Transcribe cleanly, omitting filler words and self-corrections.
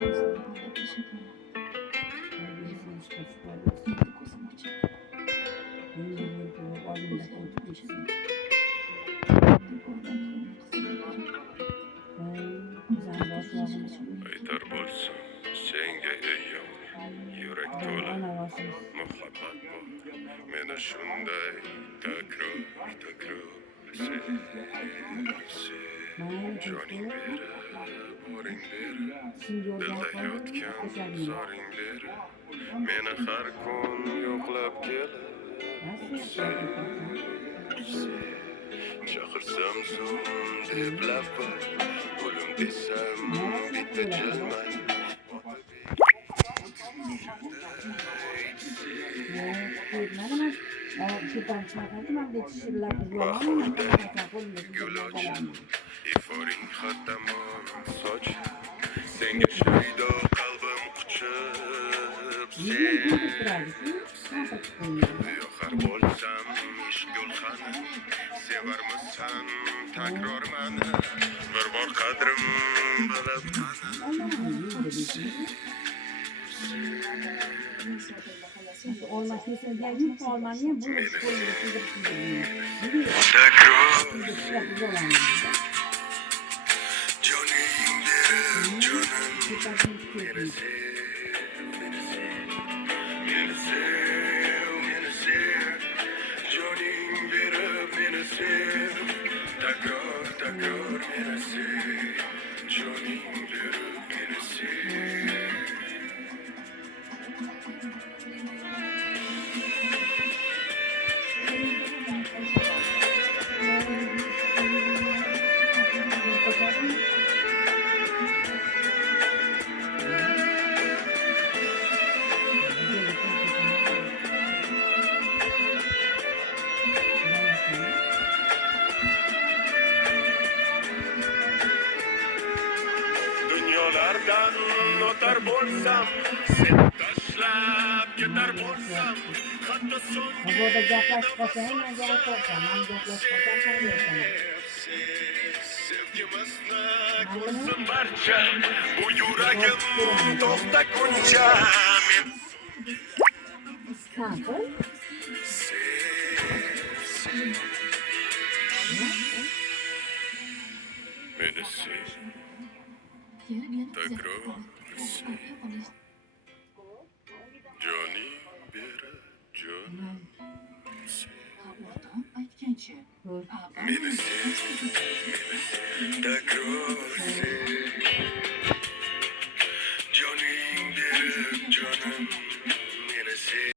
Terbiyesiz kaç terbiyesiz. Yemin ediyorum oğlum da korkup gitsin. Sen boş vermişsin. Aytar bo'lsin senga ey yovrum, yurak to'la Ana vasız. muhabbat bor. Meni shunday takror takror sev, joning berib, boring berib, dilda yotgan zoring berib, meni har kun yo'qlab kelib, chaqirsam zum deb labba, o'lim desam bitta jilmayib. Bahorda gul ochib, iforing xatamon soch, senga shaydo qalbim quchib, yoqar bo'lsam ishq gulxani, sevarmisan takror mani, bir bor qadrim bilib Olmaz kesin geldim olmanya bu takror joning berib jonim, meni sev, joning berib meni sev, takror takror meni sev, joning berib meni sev. Dunyolardan o'tar bo'lsam, seni tashlab ketar bo'lsam, hatto so'nggi Burada gaplashib qolsang, men javob qo'ysam, men gaplashib qolsam qarayasan. sevgimizni ko'rsin barcha, bu yuragim to'xtaguncha men Sabr. meni sev, takror sev, joning berib jonim sev, meni sev, takror sev, joning berib jonim